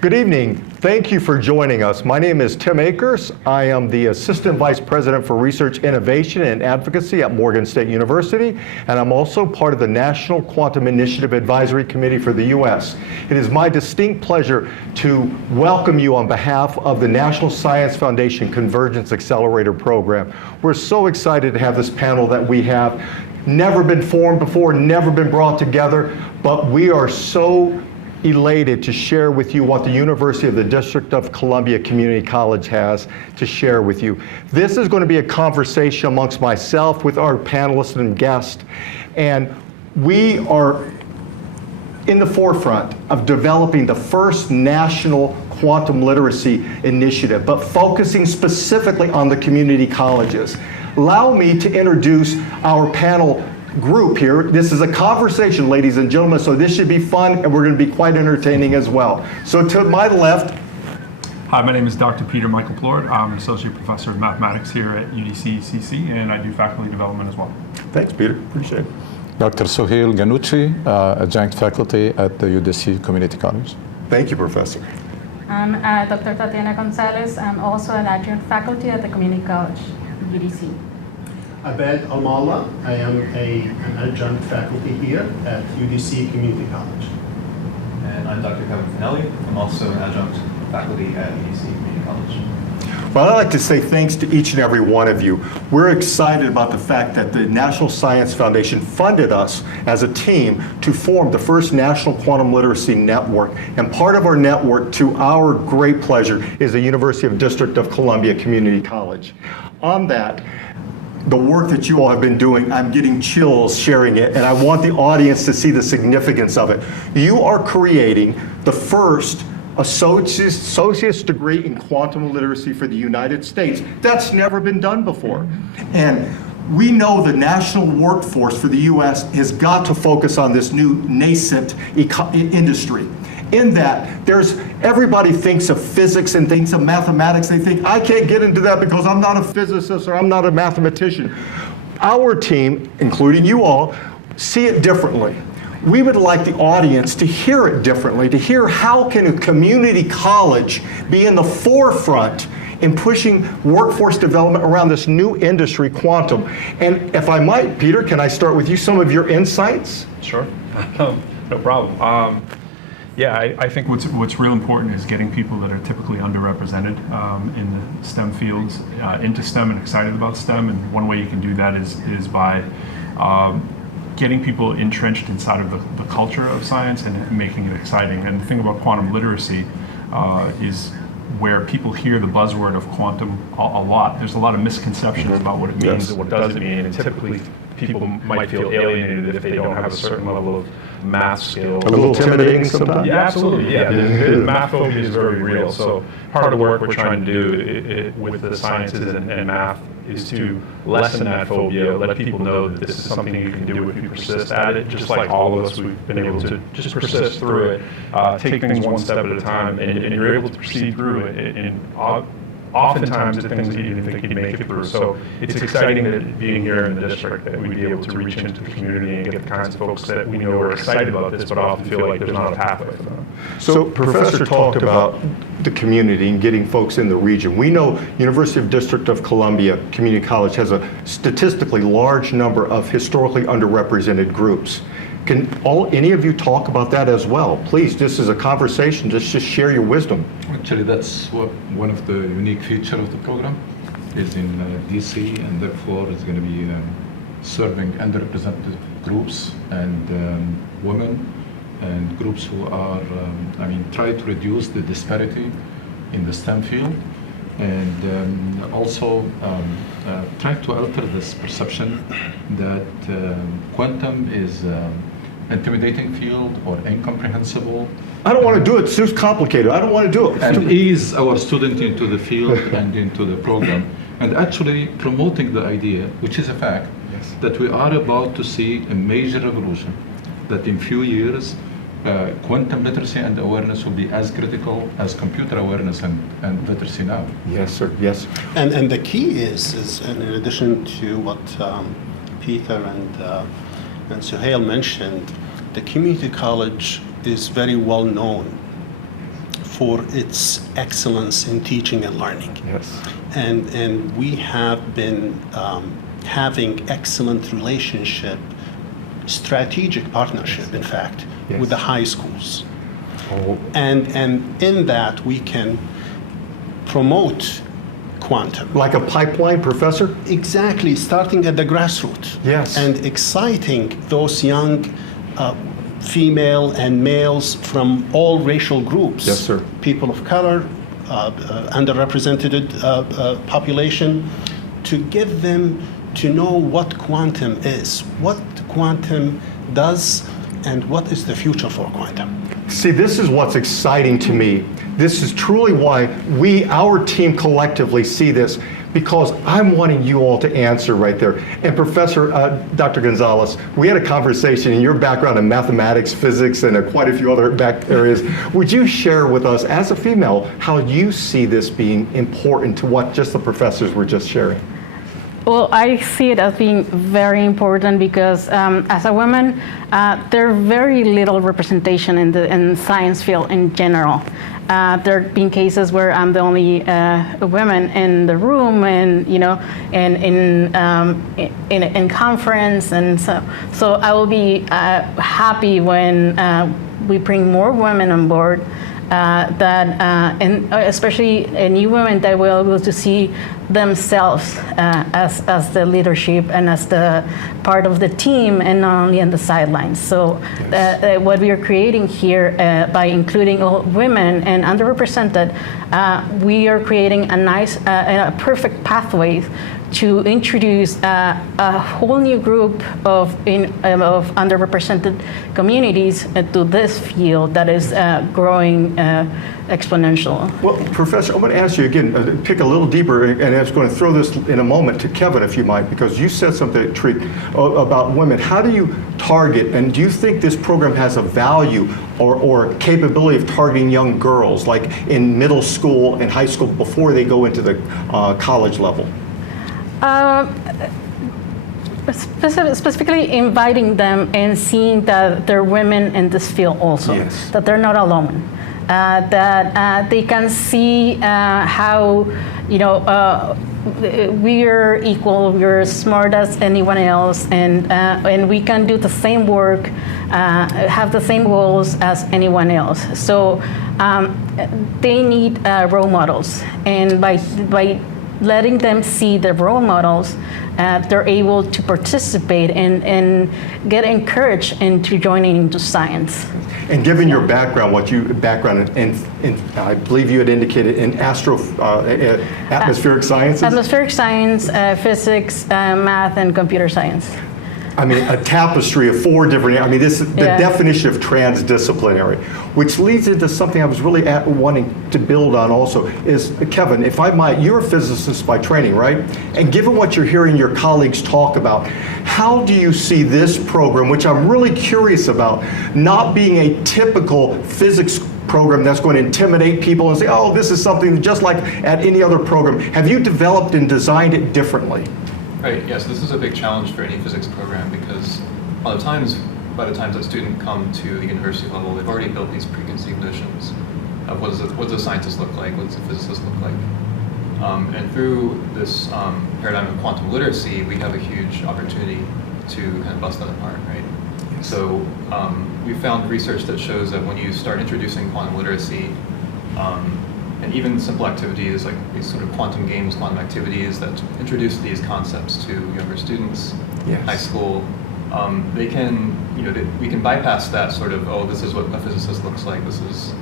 Good evening. Thank you for joining us. My name is Tim Akers. I am the Assistant Vice President for Research Innovation and Advocacy at Morgan State University, and I'm also part of the National Quantum Initiative Advisory Committee for the U.S. It is my distinct pleasure to welcome you on behalf of the National Science Foundation Convergence Accelerator Program. We're so excited to have this panel that we have. Never been formed before, never been brought together, but we are so elated to share with you what the University of the District of Columbia Community College has to share with you. This is going to be a conversation amongst myself with our panelists and guests, and we are in the forefront of developing the first national quantum literacy initiative, but focusing specifically on the community colleges. Allow me to introduce our panel group here. This is a conversation, ladies and gentlemen, so this should be fun and we're going to be quite entertaining as well. So to my left. Hi, my name is Dr. Peter Michael Plord. I'm an Associate Professor of Mathematics here at UDC-CC, and I do faculty development as well. Thanks, Peter. Appreciate it. Dr. Sohail Ganucci, adjunct faculty at the UDC Community College. Thank you, Professor. I'm Dr. Tatiana Gonzalez. I'm also an adjunct faculty at the Community College, UDC. Abed Almala. I am an adjunct faculty here at UDC Community College. And I'm Dr. Kevin Finelli. I'm also an adjunct faculty at UDC Community College. Well, I'd like to say thanks to each and every one of you. We're excited about the fact that the National Science Foundation funded us as a team to form the first National Quantum Literacy Network. And part of our network, to our great pleasure, is the University of District of Columbia Community College. On that, the work that you all have been doing, I'm getting chills sharing it, and I want the audience to see the significance of it. You are creating the first associate's degree in quantum literacy for the United States. That's never been done before. And we know the national workforce for the U.S. has got to focus on this new nascent industry. In that, everybody thinks of physics and thinks of mathematics. They think, I can't get into that because I'm not a physicist or I'm not a mathematician. Our team, including you all, see it differently. We would like the audience to hear it differently, to hear how can a community college be in the forefront in pushing workforce development around this new industry, quantum. And if I might, Peter, can I start with you, some of your insights? Sure, no problem. Yeah, I think what's real important is getting people that are typically underrepresented in the STEM fields into STEM and excited about STEM. And one way you can do that is by getting people entrenched inside of the culture of science and making it exciting. And the thing about quantum literacy is where people hear the buzzword of quantum a lot. There's a lot of misconceptions about what it means and what does it mean. And typically people might feel alienated if they don't have a certain level of math skill. A little intimidating sometimes? Yeah, absolutely. Yeah, the math phobia is very real. So part of the work we're trying to do with the sciences and math is to lessen that phobia, let people know that this is something you can do if you persist at it. Just like all of us, we've been able to just persist through it, take things one step at a time, and you're able to proceed through it. And oftentimes the things that you didn't think you'd make it through. So it's exciting that being here in the district that we'd be able to reach into the community and get the kinds of folks that we know are excited about this, but often feel like there's not a pathway for them. So Professor talked about the community and getting folks in the region. We know University of District of Columbia Community College has a statistically large number of historically underrepresented groups. Can any of you talk about that as well? Please, this is a conversation, just share your wisdom. Actually, that's one of the unique features of the program is in DC, and therefore it's going to be serving underrepresented groups and women and groups who are, try to reduce the disparity in the STEM field, and also try to alter this perception that quantum is intimidating field or incomprehensible. I don't want to do it, it's too complicated. I don't want to do it. And ease our student into the field and into the program, and actually promoting the idea, which is a fact, yes, that we are about to see a major revolution, that in few years quantum literacy and awareness will be as critical as computer awareness and literacy now. Yes, sir. Yes. And the key is in addition to what Peter and Sohail mentioned, the community college is very well known for its excellence in teaching and learning. Yes. And we have been having excellent relationship, strategic partnership, in fact, Yes. with the high schools. Oh, And in that, we can promote quantum. like a pipeline, Professor? Exactly, starting at the grassroots. Yes. And exciting those young female and males from all racial groups. Yes, sir. People of color, underrepresented population, to get them to know what quantum is, what quantum does, and what is the future for quantum. See, this is what's exciting to me. This is truly why our team collectively see this, because I'm wanting you all to answer right there. And Professor, Dr. Gonzalez, we had a conversation in your background in mathematics, physics, and quite a few other back areas. Would you share with us, as a female, how you see this being important to what just the professors were just sharing? Well, I see it as being very important because as a woman, there's very little representation in the science field in general. There have been cases where I'm the only woman in the room, and and in conference, and so I will be happy when we bring more women on board. And especially new women that will be able to see themselves as the leadership and as the part of the team, and not only on the sidelines. So what we are creating here by including all women and underrepresented, we are creating a nice, a perfect pathway to introduce a whole new group of underrepresented communities to this field that is growing exponential. Well, Professor, I'm going to ask you again, pick a little deeper, and I was going to throw this in a moment to Kevin, if you might, because you said something intriguing about women. How do you target, and do you think this program has a value or capability of targeting young girls, like in middle school and high school, before they go into the college level? Specifically inviting them and seeing that there are women in this field also, Yes. that they're not alone, that they can see how, we're equal, we're as smart as anyone else, and we can do the same work, have the same goals as anyone else. So they need role models, and by letting them see the role models, they're able to participate and get encouraged into joining into science. And given your background, in I believe you had indicated in atmospheric sciences? Atmospheric science, physics, math, and computer science. I mean, a tapestry of four different, this is the definition of transdisciplinary, which leads into something I was really wanting to build on also, is, Kevin, if I might, you're a physicist by training, right? And given what you're hearing your colleagues talk about, how do you see this program, which I'm really curious about, not being a typical physics program that's going to intimidate people and say, oh, this is something just like at any other program. Have you developed and designed it differently? Right, yes, this is a big challenge for any physics program because by the time that student come to the university level, they've already built these preconceived notions of what does a scientist look like, what does a physicist look like. And through this paradigm of quantum literacy, we have a huge opportunity to kind of bust that apart, right? So we found research that shows that when you start introducing quantum literacy, and even simple activities like these sort of quantum games, quantum activities that introduce these concepts to younger students, high school, they can, we can bypass that sort of, oh, this is what a physicist looks like, this is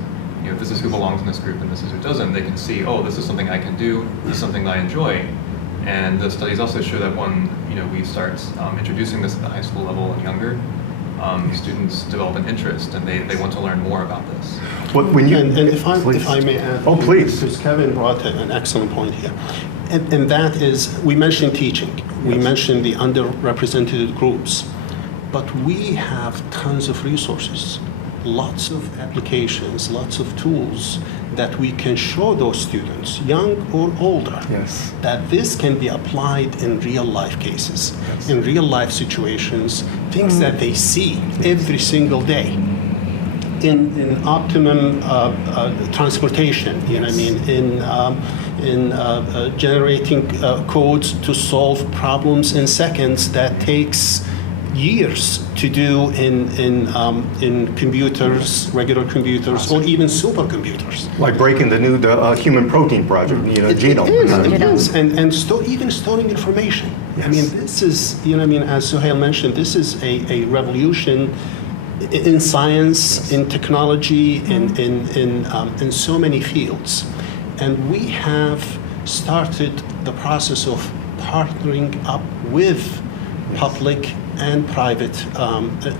who belongs in this group and this is who doesn't. They can see, oh, this is something I can do, this is something that I enjoy. And the studies also show that when we start introducing this at the high school level and younger, students develop an interest and they want to learn more about this. And if I may add, oh, please, because Kevin brought an excellent point here, and that is, we mentioned teaching, we mentioned the underrepresented groups, but we have tons of resources, lots of applications, lots of tools that we can show those students, young or older, that this can be applied in real life cases, in real life situations, things that they see every single day. in optimum transportation, you know what I mean, in generating codes to solve problems in seconds that takes years to do in computers, regular computers, or even supercomputers. Like breaking the Human Protein Project, genome. It is, and even storing information. Yes. I mean, this is, you know what I mean, as Suhail mentioned, this is a revolution in science, in technology, in so many fields. And we have started the process of partnering up with public and private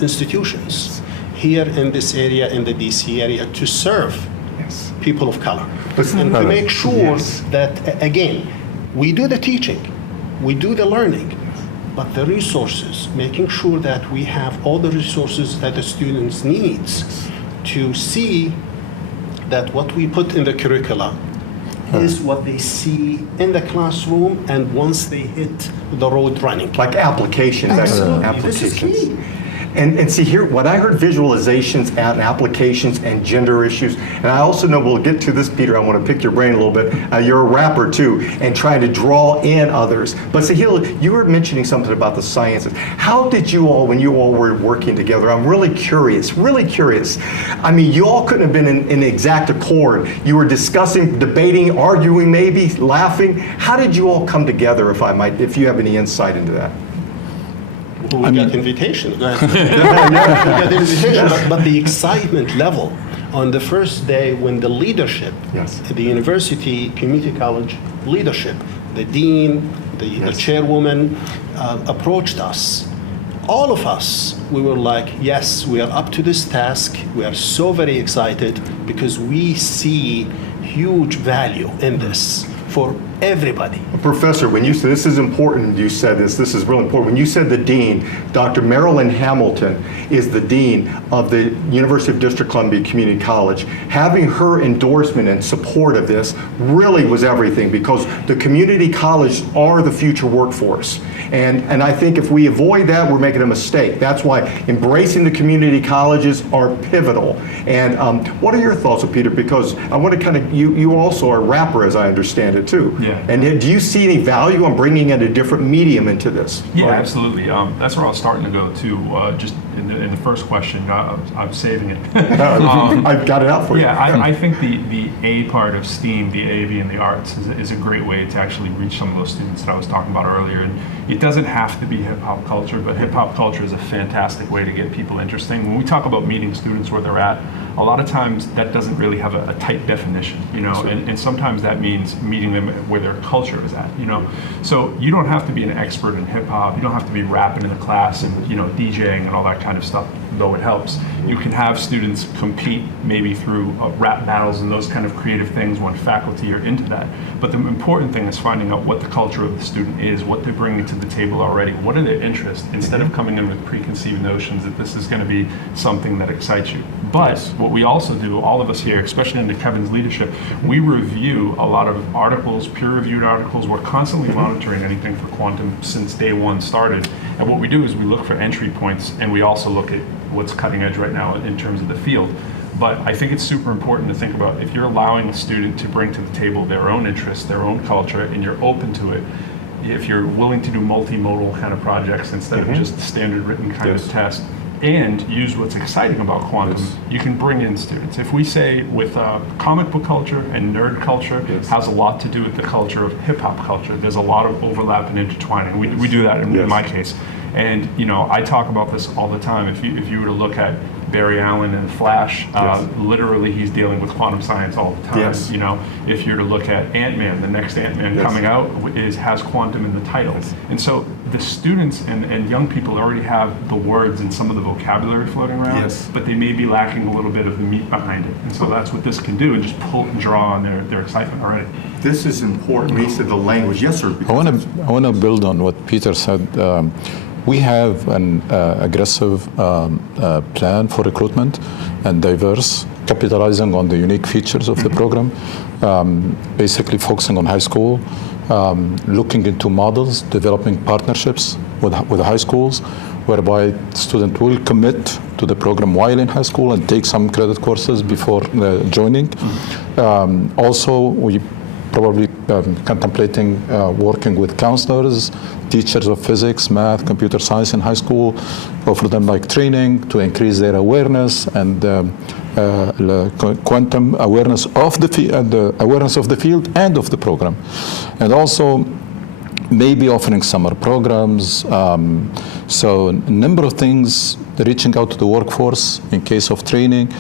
institutions here in this area, in the DC area, to serve people of color. And to make sure that, again, we do the teaching, we do the learning, but the resources, making sure that we have all the resources that the students needs to see that what we put in the curricula is what they see in the classroom, and once they hit the road running. Like applications. Absolutely. This is Applications. key. And see here, when I heard visualizations and applications and gender issues, and I also know we'll get to this, Peter, I want to pick your brain a little bit. You're a rapper too, and trying to draw in others. But Sahil, you were mentioning something about the sciences. How did you all, when you all were working together, I'm really curious. I mean, you all couldn't have been in exact accord. You were discussing, debating, arguing maybe, laughing. How did you all come together, if you have any insight into that? We got invitation. We got invitation, but the excitement level on the first day when the leadership, the university, community college leadership, the dean, the chairwoman approached us. All of us, we were like, yes, we are up to this task. We are so very excited because we see huge value in this for everybody. Professor, when you said, this is important, you said this is really important. When you said the dean, Dr. Marilyn Hamilton is the dean of the University of District Columbia Community College. Having her endorsement and support of this really was everything, because the community colleges are the future workforce. And I think if we avoid that, we're making a mistake. That's why embracing the community colleges are pivotal. And what are your thoughts, Peter? Because I want to kind of, you also are a rapper, as I understand it too. Yeah. And do you see any value on bringing in a different medium into this? Yeah, absolutely. That's where I was starting to go to. Just in the first question, I'm saving it. I've got it out for you. Yeah, I think the A part of STEAM, the AV and the arts, is a great way to actually reach some of those students that I was talking about earlier. And it doesn't have to be hip hop culture, but hip hop culture is a fantastic way to get people interesting. When we talk about meeting students where they're at, a lot of times that doesn't really have a tight definition, and sometimes that means meeting them where their culture is at, So you don't have to be an expert in hip hop, you don't have to be rapping in the class and, DJing and all that kind of stuff, though it helps. You can have students compete maybe through rap battles and those kind of creative things when faculty are into that. But the important thing is finding out what the culture of the student is, what they're bringing to the table already, what are their interests, instead of coming in with preconceived notions that this is going to be something that excites you. But what we also do, all of us here, especially under Kevin's leadership, we review a lot of articles, peer-reviewed articles. We're constantly monitoring anything for quantum since day one started. And what we do is we look for entry points, and we also look at what's cutting edge right now in terms of the field. But I think it's super important to think about, if you're allowing a student to bring to the table their own interests, their own culture, and you're open to it, if you're willing to do multimodal kind of projects instead of just standard written kind of test, and use what's exciting about quantum, you can bring in students. If we say with comic book culture and nerd culture has a lot to do with the culture of hip hop culture, there's a lot of overlap and intertwining. We do that in my case. And I talk about this all the time. If you were to look at Barry Allen and Flash, literally he's dealing with quantum science all the time. If you're to look at Ant-Man, the next Ant-Man coming out has quantum in the title. And so the students and young people already have the words and some of the vocabulary floating around, but they may be lacking a little bit of the meat behind it. And so that's what this can do, and just pull and draw on their excitement already. This is important. When you said the language, yes, sir. I want to build on what Peter said. we have an aggressive plan for recruitment and diverse, capitalizing on the unique features of the program, basically focusing on high school, looking into models, developing partnerships with high schools, whereby student will commit to the program while in high school and take some credit courses before joining. Also, we probably contemplating working with counselors, teachers of physics, math, computer science in high school, offer them like training to increase their awareness and quantum awareness of the awareness of the field and of the program, and also maybe offering summer programs. So a number of things, reaching out to the workforce in case of training.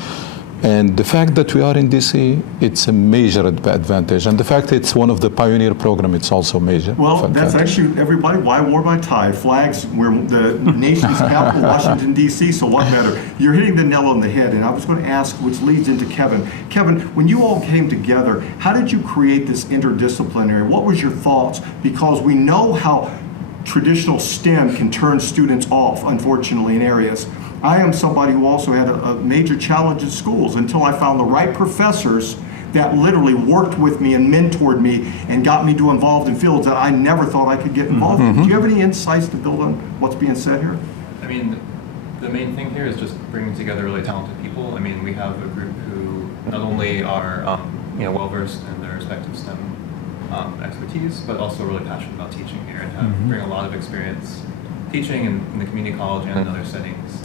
And the fact that we are in DC, it's a major advantage. And the fact that it's one of the pioneer program, it's also major. Well, that's actually, everybody, why I wore my tie? Flags, we're the nation's capital, Washington, D.C., so what matter? You're hitting the nail on the head, and I was going to ask, which leads into Kevin. Kevin, when you all came together, how did you create this interdisciplinary? What was your thoughts? Because we know how traditional STEM can turn students off, unfortunately, in areas. I am somebody who also had a major challenge in schools until I found the right professors that literally worked with me and mentored me and got me to involved in fields that I never thought I could get involved in. Do you have any insights to build on what's being said here? I mean, the main thing here is just bringing together really talented people. I mean, we have a group who not only are well-versed in their respective STEM expertise, but also really passionate about teaching here and bring a lot of experience teaching in the community college and in other settings.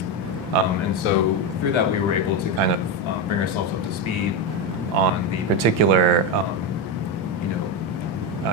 And so through that, we were able to kind of bring ourselves up to speed on the particular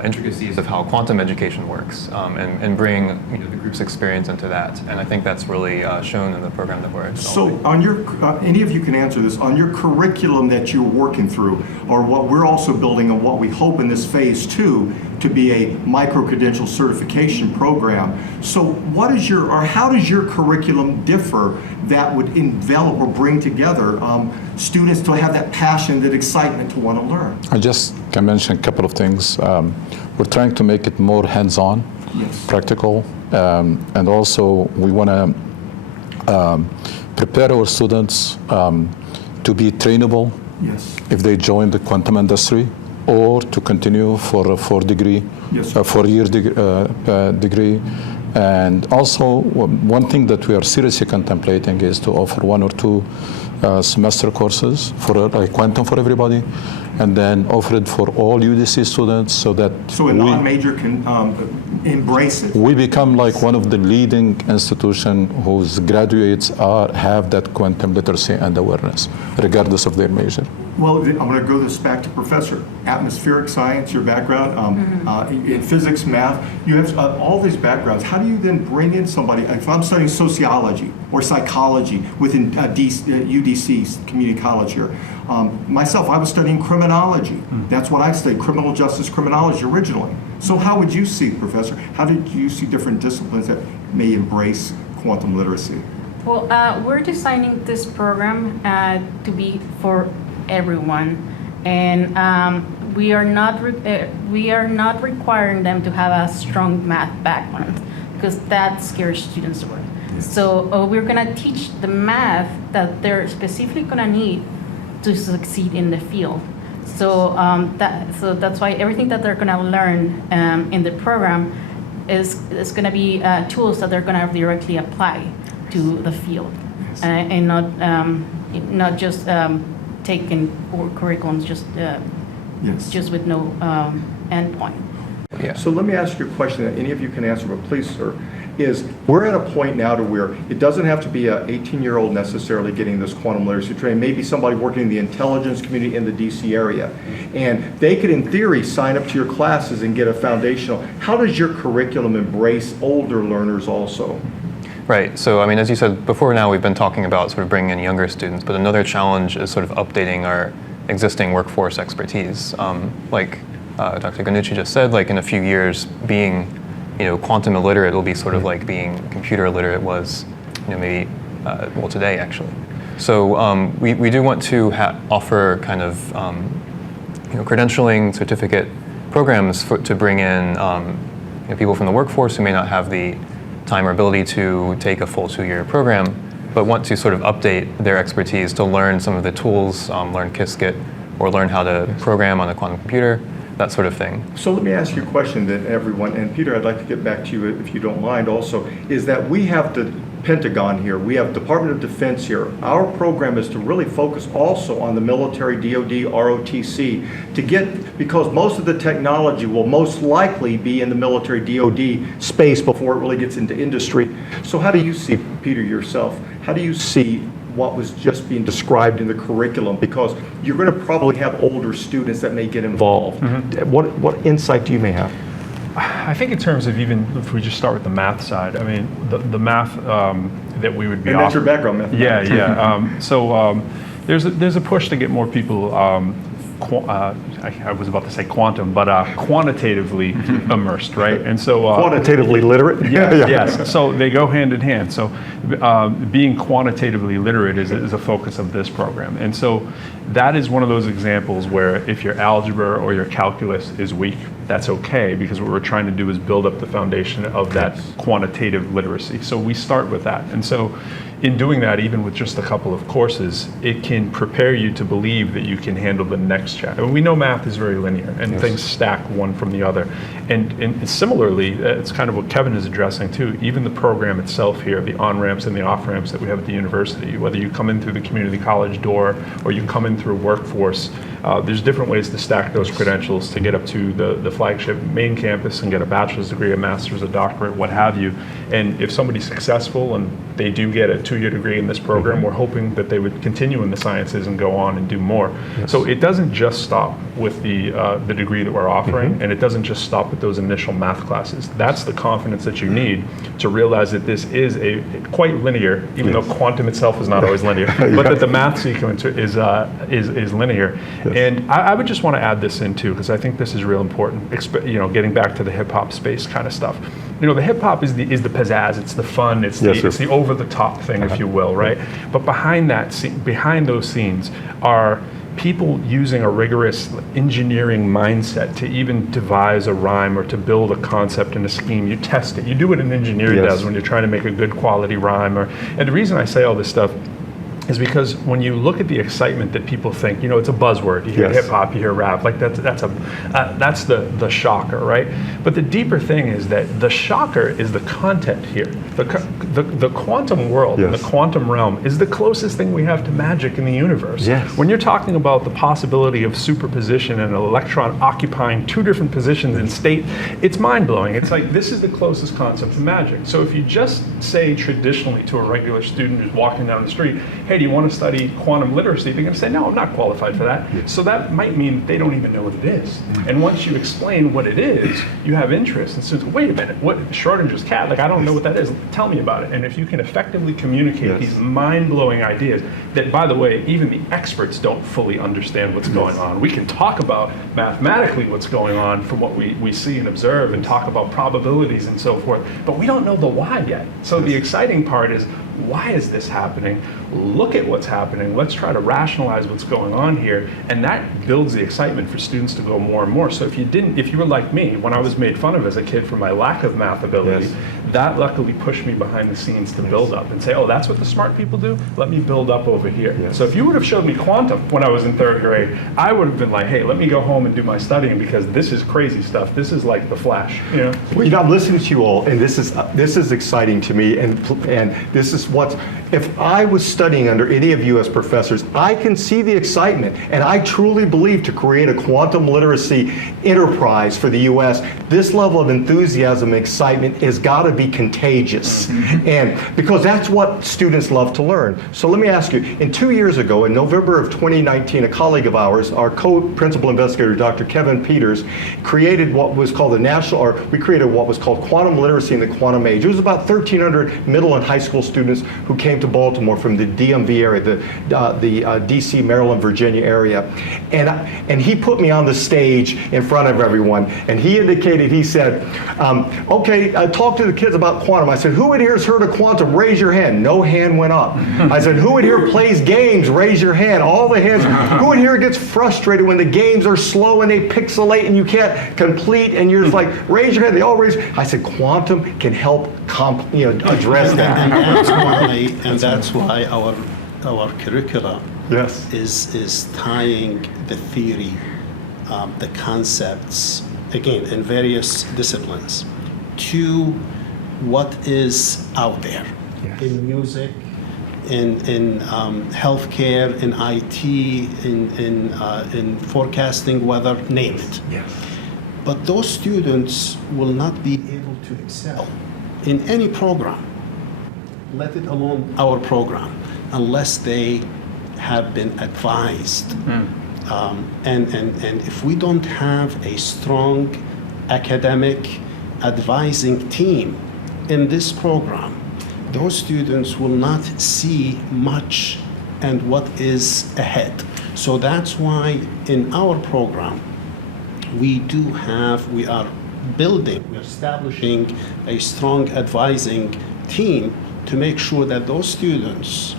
intricacies of how quantum education works, and bring the group's experience into that. And I think that's really shown in the program that we're developing. So on your, any of you can answer this, on your curriculum that you're working through, or what we're also building and what we hope in this phase 2 to be a micro-credential certification program. So what is your, or how does your curriculum differ that would envelop or bring together students to have that passion, that excitement to want to learn? I just can mention a couple of things. We're trying to make it more hands-on, practical, and also we want to prepare our students to be trainable if they join the quantum industry, or to continue for a 4-year degree. And also, one thing that we are seriously contemplating is to offer 1 or 2 semester courses for like quantum for everybody, and then offer it for all UDC students, so that a non-major can embrace it. We become like one of the leading institutions whose graduates have that quantum literacy and awareness, regardless of their major. Well, I'm going to go this back to Professor. Atmospheric science, your background, in physics, math, you have all these backgrounds. How do you then bring in somebody, if I'm studying sociology or psychology within UDC's community college here. Myself, I was studying criminology. That's what I studied, criminal justice criminology originally. So how would you see, Professor, how did you see different disciplines that may embrace quantum literacy? Well, we're designing this program to be for everyone, and we are not requiring them to have a strong math background, because that scares students away. So we're going to teach the math that they're specifically going to need to succeed in the field. So that's why everything that they're going to learn in the program is going to be tools that they're going to directly apply to the field, and not just taking curriculums just with no endpoint. Yeah. So let me ask you a question that any of you can answer, but please, sir, is we're at a point now to where it doesn't have to be an 18-year-old necessarily getting this quantum literacy training, maybe somebody working in the intelligence community in the DC area, and they could in theory sign up to your classes and get a foundational. How does your curriculum embrace older learners also? Right. So, I mean, as you said before, now we've been talking about sort of bringing in younger students, but another challenge is sort of updating our existing workforce expertise. Like Dr. Ganucci just said, like in a few years, being quantum illiterate will be sort of like being computer illiterate was, maybe, today actually. So we do want to offer kind of, credentialing certificate programs to bring in people from the workforce who may not have the time or ability to take a full 2-year program, but want to sort of update their expertise to learn some of the tools, learn Qiskit, or learn how to program on a quantum computer, that sort of thing. So let me ask you a question then, everyone, and Peter, I'd like to get back to you if you don't mind also, is that we have the Pentagon here, we have Department of Defense here. Our program is to really focus also on the military, DoD, ROTC, to get, because most of the technology will most likely be in the military DoD space before it really gets into industry. So how do you see, Peter, yourself, how do you see what was just being described in the curriculum? Because you're going to probably have older students that may get involved. What insight do you may have? I think in terms of, even if we just start with the math side, I mean, the math that we would be And that's your offering. background, Yeah, mathematics. So there's a push to get more people, I was about to say quantum, but quantitatively immersed, right? And so Quantitatively literate? Yes. So they go hand in hand. So being quantitatively literate is a focus of this program. And so that is one of those examples where if your algebra or your calculus is weak, that's okay, because what we're trying to do is build up the foundation of that quantitative literacy. So we start with that. And so in doing that, even with just a couple of courses, it can prepare you to believe that you can handle the next chapter. And we know math is very linear, and things stack one from the other. And similarly, it's kind of what Kevin is addressing too, even the program itself here, the on-ramps and the off-ramps that we have at the university, whether you come in through the community college door or you come in through workforce, there's different ways to stack those credentials to get up to the flagship main campus and get a bachelor's degree, a master's, a doctorate, what have you. And if somebody's successful and they do get a 2-year degree in this program, we're hoping that they would continue in the sciences and go on and do more. So it doesn't just stop with the degree that we're offering, and it doesn't just stop with those initial math classes. That's the confidence that you need to realize that this is a quite linear, even though quantum itself is not always linear, but that the math sequence is linear. And I would just want to add this in too, because I think this is real important. Getting back to the hip hop space kind of stuff. The hip hop is the pizzazz, it's the fun, it's the over the top thing, if you will, right? But behind those scenes are people using a rigorous engineering mindset to even devise a rhyme or to build a concept and a scheme. You test it. You do what an engineer does when you're trying to make a good quality rhyme. And the reason I say all this stuff is because when you look at the excitement that people think, it's a buzzword. You hear hip hop, you hear rap, like that's the shocker, right? But the deeper thing is that the shocker is the content here. The quantum world, and the quantum realm is the closest thing we have to magic in the universe. When you're talking about the possibility of superposition and an electron occupying 2 different positions in state, it's mind-blowing. It's like, this is the closest concept to magic. So if you just say traditionally to a regular student who's walking down the street, hey, do you want to study quantum literacy? They're going to say, no, I'm not qualified for that. So that might mean that they don't even know what it is. And once you explain what it is, you have interest. And so, wait a minute, what, Schrodinger's cat? Like, I don't know what that is. Tell me about it. And if you can effectively communicate these mind-blowing ideas that, by the way, even the experts don't fully understand what's going on. We can talk about mathematically what's going on from what we see and observe and talk about probabilities and so forth, but we don't know the why yet. So the exciting part is, why is this happening? Look at what's happening. Let's try to rationalize what's going on here. And that builds the excitement for students to go more and more. So if you were like me, when I was made fun of as a kid for my lack of math ability, that luckily pushed me behind the scenes to build up and say, oh, that's what the smart people do? Let me build up over here. So if you would have showed me quantum when I was in 3rd grade, I would have been like, hey, let me go home and do my studying, because this is crazy stuff. This is like the Flash. Well, I'm listening to you all, and this is exciting to me, and this is if I was studying under any of you as professors, I can see the excitement, and I truly believe to create a quantum literacy enterprise for the U.S., this level of enthusiasm and excitement has got to be contagious, and because that's what students love to learn. So let me ask you, 2 years ago, in November of 2019, a colleague of ours, our co-principal investigator, Dr. Kevin Peters, created what was called we created what was called Quantum Literacy in the Quantum Age. It was about 1,300 middle and high school students who came to Baltimore from the DMV area, the DC, Maryland, Virginia area. And he put me on the stage in front of everyone, and he indicated, he said, okay, talk to the kids about quantum. I said, who in here has heard of quantum? Raise your hand. No hand went up. I said, who in here plays games? Raise your hand. All the hands. Who in here gets frustrated when the games are slow and they pixelate and you can't complete, and you're just like, raise your hand. They all raise. I said, quantum can help address that. And that's why our curricula Yes. is tying the theory, the concepts, again, in various disciplines, to what is out there in music, in healthcare, in IT, in forecasting weather, name it. Yes. But those students will not be able to excel in any program, let it alone our program, unless they have been advised. And if we don't have a strong academic advising team in this program, those students will not see much and what is ahead. So that's why in our program, we are establishing a strong advising team to make sure that those students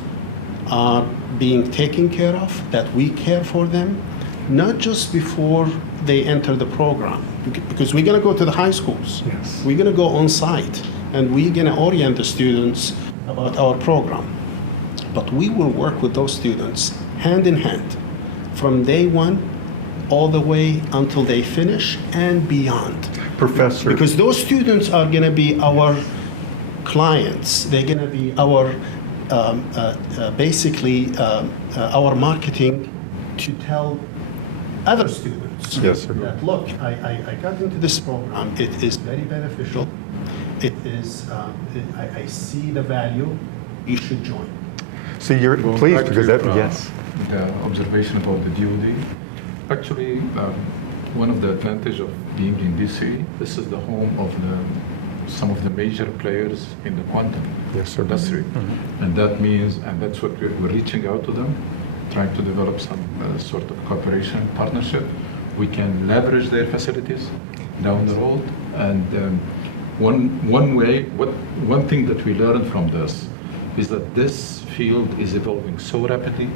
are being taken care of, that we care for them, not just before they enter the program, because we're going to go to the high schools. Yes. We're going to go on site, and we're going to orient the students about our program. But we will work with those students hand in hand from day one all the way until they finish and beyond. Professor. Because those students are going to be our clients. They're going to be our, our marketing to tell other students Yes, sir. that, look, I got into this program. It is very beneficial. It is, I see the value. You should join. So you're Going pleased back because to, that, yes. The observation about the DoD. Actually, one of the advantages of being in DC, this is the home of some of the major players in the quantum industry. And that means, and that's what we're reaching out to them, trying to develop some sort of cooperation partnership. We can leverage their facilities down the road. And one thing that we learned from this is that this field is evolving so rapidly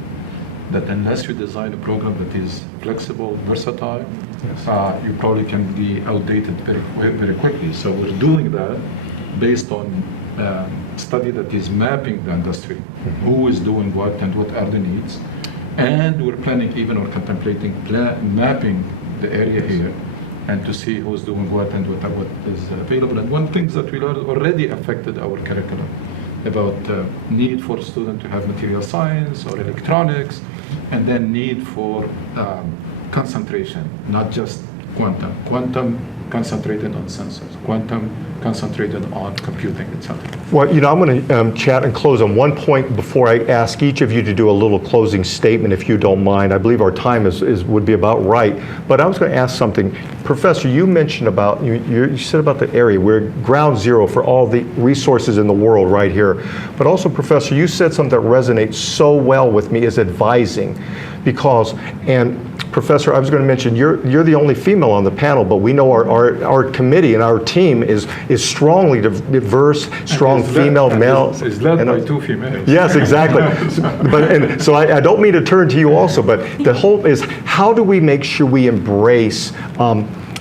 that unless you design a program that is flexible, versatile, you probably can be outdated very quickly. So we're doing that based on study that is mapping the industry, who is doing what and what are the needs. And we're planning even or contemplating mapping the area here and to see who's doing what and what is available. And one thing that we learned already affected our curriculum about need for students to have material science or electronics, and then need for concentration, not just quantum. Quantum concentrated on sensors, quantum concentrated on computing, etc. Well, I'm going to chat and close on one point before I ask each of you to do a little closing statement, if you don't mind. I believe our time would be about right. But I was going to ask something. Professor, you mentioned about, you said about the area. We're ground zero for all the resources in the world right here. But also, Professor, you said something that resonates so well with me is advising. Because, and Professor, I was going to mention, you're the only female on the panel, but we know our committee and our team is strongly diverse, strong female, male. It's led by two females. Yes, exactly. So I don't mean to turn to you also, but the hope is, how do we make sure we embrace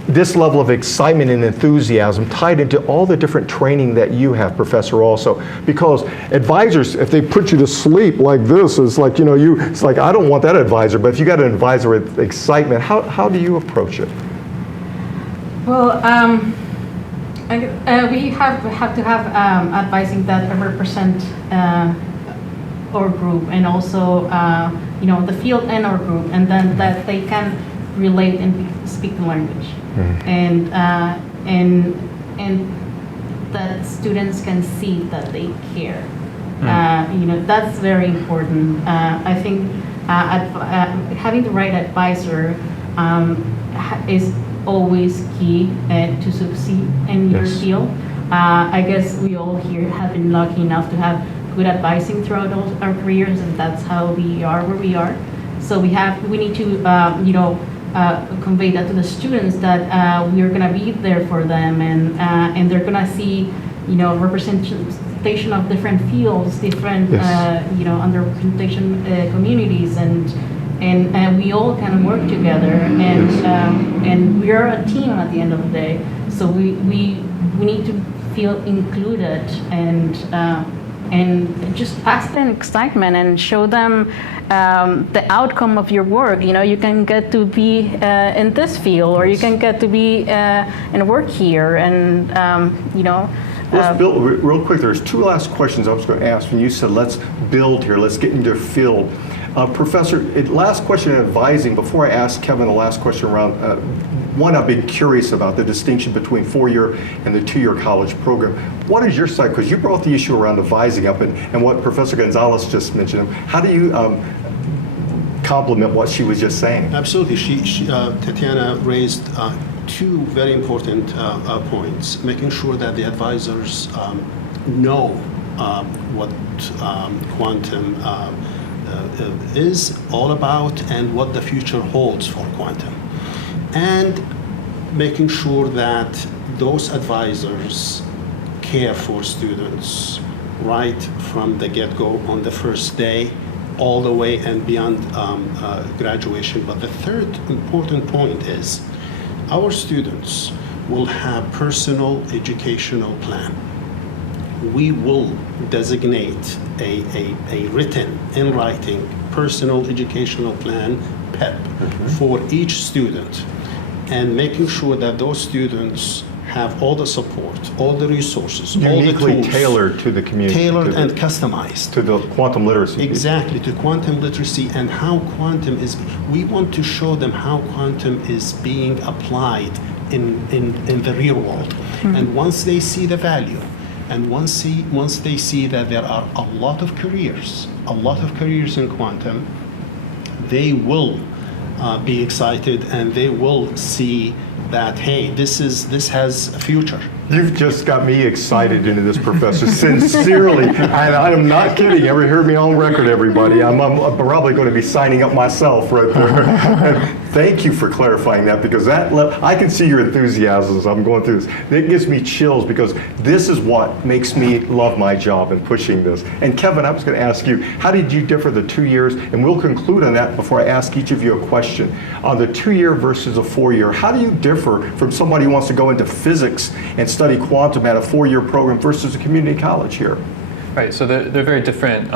this level of excitement and enthusiasm tied into all the different training that you have, Professor, also? Because advisors, if they put you to sleep like this, it's like, it's like, I don't want that advisor, but if you got an advisor with excitement, how do you approach it? Well, we have to have advising that represent our group, and also the field and our group, and then that they can relate and speak the language, and that students can see that they care. That's very important. I think having the right advisor is always key to succeed in your field. I guess we all here have been lucky enough to have good advising throughout our careers, and that's how we are where we are. So we need to, convey that to the students that we are going to be there for them, and they're going to see, representation of different fields, different, underrepresentation communities, and we all kind of work together, and we are a team at the end of the day. So we need to feel included and just pass them excitement and show them the outcome of your work. You can get to be in this field, or you can get to be and work here, and Let's build real quick. There's two last questions I was going to ask. When you said let's build here, let's get into the field. Professor, last question in advising, before I ask Kevin the last question around, one I've been curious about, the distinction between four-year and the two-year college program. What is your side, because you brought the issue around advising up, and what Professor Gonzalez just mentioned, how do you complement what she was just saying? Absolutely. Tatiana raised two very important points, making sure that the advisors know what quantum is all about and what the future holds for quantum, and making sure that those advisors care for students right from the get-go on the first day all the way and beyond graduation. But the third important point is our students will have personal educational plan. We will designate a written, in writing, personal educational plan, PEP, for each student, and making sure that those students have all the support, all the resources, all the tools. Uniquely tailored to the community. Tailored and customized. To the quantum literacy. Exactly, to quantum literacy and how quantum is, we want to show them how quantum is being applied in the real world. And once they see the value, and once they see that there are a lot of careers in quantum, they will be excited, and they will see that, hey, this has a future. You've just got me excited into this, Professor, sincerely. And I am not kidding. Ever hear me on record, everybody? I'm probably going to be signing up myself right there. And thank you for clarifying that, because I can see your enthusiasm as I'm going through this. It gives me chills, because this is what makes me love my job and pushing this. And Kevin, I was going to ask you, how did you differ the 2 years? And we'll conclude on that before I ask each of you a question. On the 2-year versus a 4-year, how do you differ from somebody who wants to go into physics and study quantum at a 4-year program versus a community college here? Right. So they're very different,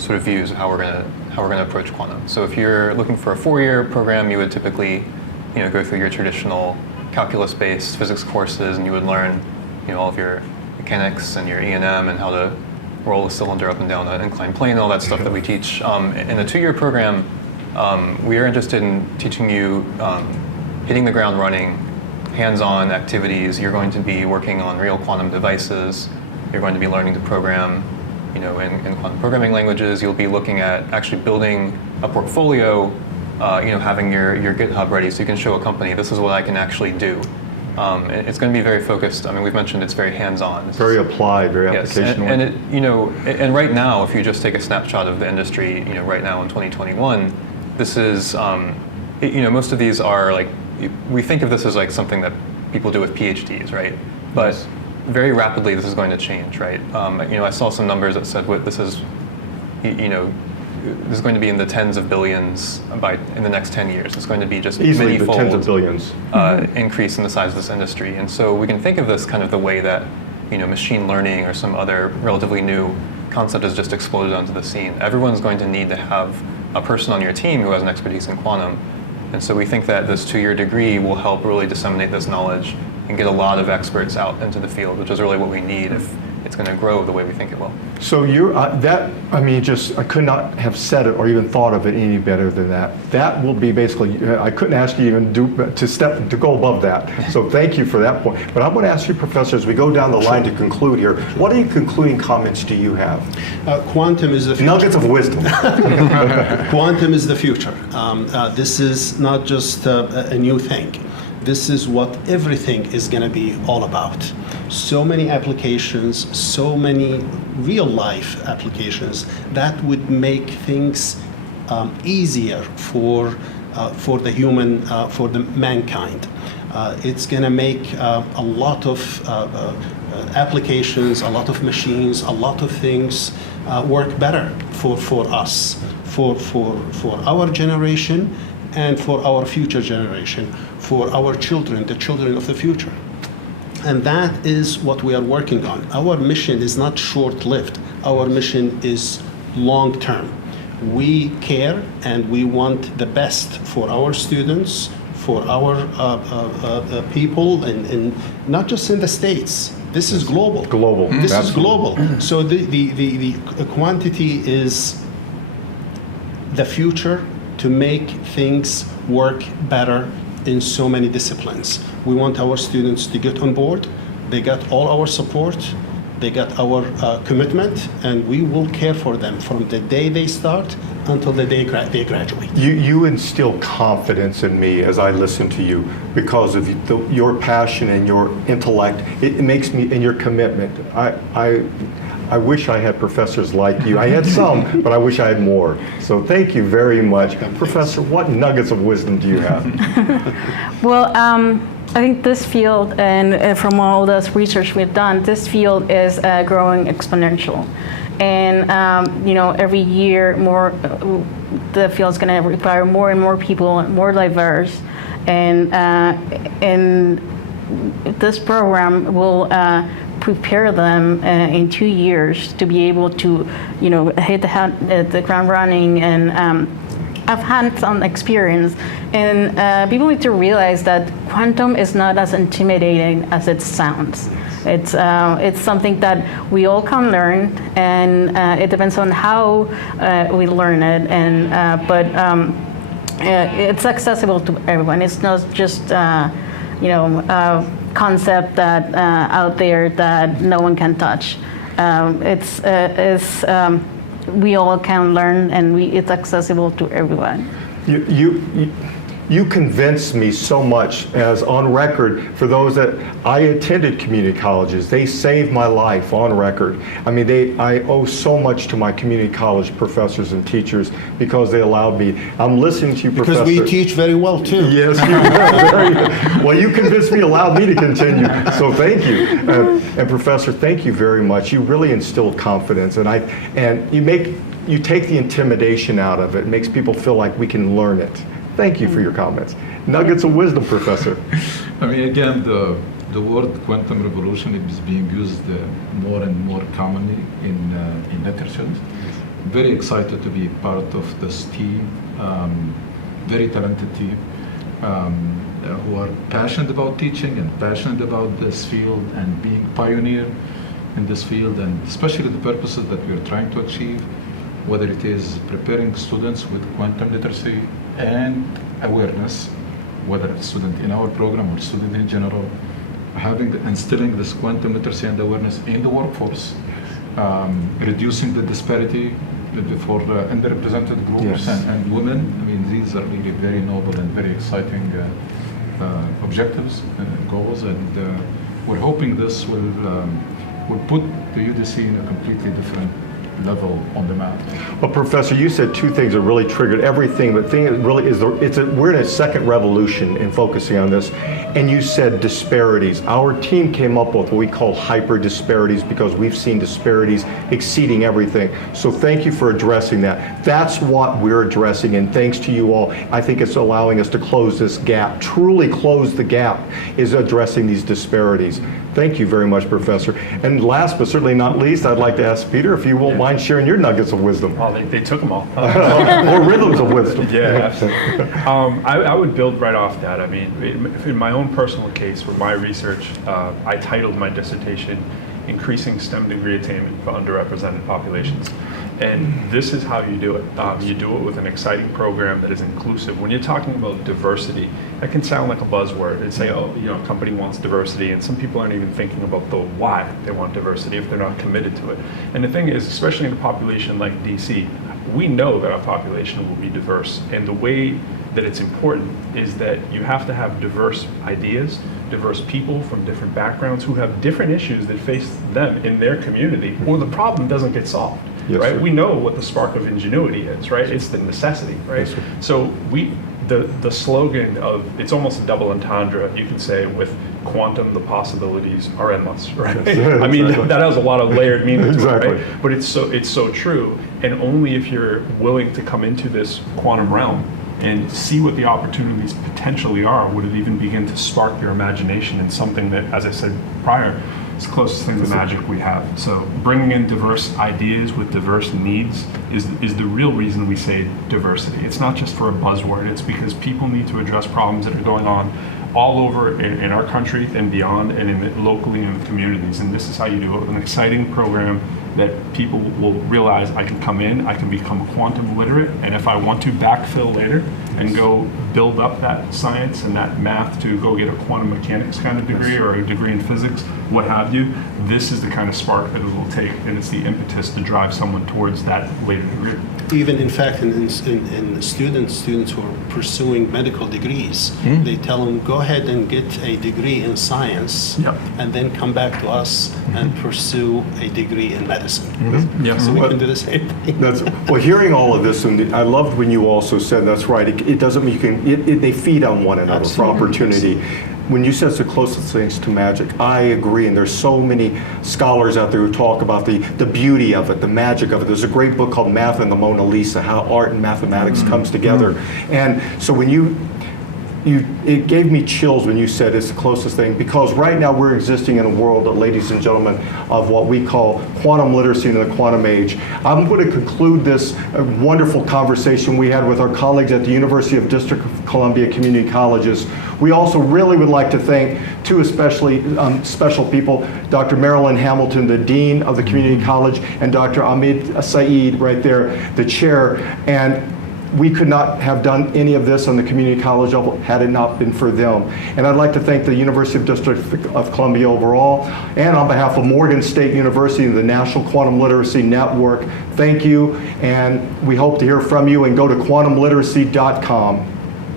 sort of views of how we're going to approach quantum. So if you're looking for a 4-year program, you would typically, go through your traditional calculus-based physics courses, and you would learn, all of your mechanics and your E&M and how to roll a cylinder up and down an inclined plane and all that stuff that we teach. In the 2-year program, we are interested in teaching you hitting the ground running, hands-on activities. You're going to be working on real quantum devices. You're going to be learning to program, in quantum programming languages. You'll be looking at actually building a portfolio, having your GitHub ready so you can show a company, this is what I can actually do. It's going to be very focused. I mean, we've mentioned it's very hands-on. Very applied, very applicational. And and right now, if you just take a snapshot of the industry, right now in 2021, this is, most of these are like, we think of this as like something that people do with PhDs, right? But very rapidly, this is going to change, right? I saw some numbers that said this is, this is going to be in the tens of billions in the next 10 years. It's going to be just easily many-fold the tens of billions increase in the size of this industry. And so we can think of this kind of the way that, machine learning or some other relatively new concept has just exploded onto the scene. Everyone's going to need to have a person on your team who has an expertise in quantum. And so we think that this 2-year degree will help really disseminate this knowledge and get a lot of experts out into the field, which is really what we need if it's going to grow the way we think it will. So I could not have said it or even thought of it any better than that. That will be basically, I couldn't ask you even to go above that. So thank you for that point. But I'm going to ask you, Professor, as we go down the line to conclude here, what any concluding comments do you have? Quantum is the future. Nuggets of wisdom. Quantum is the future. This is not just a new thing. This is what everything is going to be all about. so many applications, so many real-life applications that would make things easier for the human, for the mankind. It's going to make a lot of applications, a lot of machines, a lot of things work better for us, for our generation, and for our future generation, for our children, the children of the future. And that is what we are working on. Our mission is not short-lived. Our mission is long-term. We care and we want the best for our students, for our people, and not just in the States. This is global. Global. This is Absolutely. global. So the quantity is the future to make things work better in so many disciplines. We want our students to get on board. They got all our support. They got our commitment, and we will care for them from the day they start until the day they graduate. You instill confidence in me as I listen to you because of your passion and your intellect. It makes me, and your commitment. I wish I had professors like you. I had some, but I wish I had more. So thank you very much. Professor, what nuggets of wisdom do you have? Well, I think this field, and from all this research we've done, this field is growing exponential. And every year, the field's going to require more and more people, more diverse, and this program will prepare them in 2 years to be able to, hit the ground running and have hands-on experience. And people need to realize that quantum is not as intimidating as it sounds. It's something that we all can learn, and it depends on how we learn it. And but it's accessible to everyone. It's not just a concept that out there that no one can touch. We all can learn, and it's accessible to everyone. You convinced me so much, as on record, for those that I attended community colleges. They saved my life on record. I mean, I owe so much to my community college professors and teachers because they allowed me. I'm listening to you, Professor. Because we teach very well, too. Yes, you will. Well, you convinced me, allowed me to continue. So thank you. And Professor, thank you very much. You really instilled confidence, and you take the intimidation out of it. It makes people feel like we can learn it. Thank you for your comments. Nuggets of wisdom, Professor. I mean, again, the word quantum revolution is being used more and more commonly in literature. Very excited to be part of this team, very talented team, who are passionate about teaching and passionate about this field and being pioneer in this field, and especially the purposes that we're trying to achieve, whether it is preparing students with quantum literacy and awareness, whether it's student in our program or student in general, instilling this quantum literacy and awareness in the workforce, reducing the disparity for underrepresented groups. Yes. and women. I mean, these are really very noble and very exciting objectives, goals, and we're hoping this will put the UDC in a completely different level on the map. Well, Professor, you said two things that really triggered everything. The thing that really is, we're in a second revolution in focusing on this. And you said disparities. Our team came up with what we call hyper disparities because we've seen disparities exceeding everything. So thank you for addressing that. That's what we're addressing, and thanks to you all, I think it's allowing us to close this gap. Truly close the gap is addressing these disparities. Thank you very much, Professor. And last but certainly not least, I'd like to ask Peter if you won't mind sharing your nuggets of wisdom. Oh, they took them all. Or rhythms of wisdom. Yeah, absolutely. I would build right off that. I mean, in my own personal case, for my research, I titled my dissertation, Increasing STEM Degree Attainment for Underrepresented Populations. And this is how you do it. You do it with an exciting program that is inclusive. When you're talking about diversity, that can sound like a buzzword. It's say, oh, a company wants diversity, and some people aren't even thinking about the why they want diversity if they're not committed to it. And the thing is, especially in a population like DC, we know that our population will be diverse, and the way that it's important is that you have to have diverse ideas, diverse people from different backgrounds who have different issues that face them in their community, or the problem doesn't get solved. Yes, right? sir. We know what the spark of ingenuity is, right? It's the necessity, right? Yes, sir. So the slogan of, it's almost a double entendre, you can say, with quantum, the possibilities are endless, right? Yes, I mean, exactly. that has a lot of layered meaning to Exactly. it, right? But it's so true. And only if you're willing to come into this quantum realm and see what the opportunities potentially are, would it even begin to spark your imagination in something that, as I said prior, is the closest thing to magic we have. So bringing in diverse ideas with diverse needs is the real reason we say diversity. It's not just for a buzzword, it's because people need to address problems that are going on all over in our country and beyond, and locally in the communities. And this is how you do it. An exciting program that people will realize I can come in, I can become quantum literate, and if I want to backfill later and go build up that science and that math to go get a quantum mechanics kind of degree or a degree in physics, what have you, this is the kind of spark that it will take, and it's the impetus to drive someone towards that later degree. Even in fact, in students who are pursuing medical degrees, they tell them, go ahead and get a degree in science, Yep. and then come back to us and pursue a degree in medicine. Yes. So we can do the same thing. Well, hearing all of this, and I loved when you also said, that's right, it doesn't mean you can, they feed on one another for Absolutely. opportunity. When you said it's the closest things to magic, I agree, and there's so many scholars out there who talk about the beauty of it, the magic of it. There's a great book called Math and the Mona Lisa, how art and mathematics comes together. And so when it gave me chills when you said it's the closest thing, because right now we're existing in a world, ladies and gentlemen, of what we call quantum literacy in the quantum age. I'm going to conclude this wonderful conversation we had with our colleagues at the University of District of Columbia Community Colleges. We also really would like to thank two especially special people, Dr. Marilyn Hamilton, the Dean of the Community College, and Dr. Amit Saeed, right there, the Chair. And we could not have done any of this on the community college level had it not been for them. And I'd like to thank the University of District of Columbia overall, and on behalf of Morgan State University and the National Quantum Literacy Network, thank you, and we hope to hear from you, and go to quantumliteracy.com.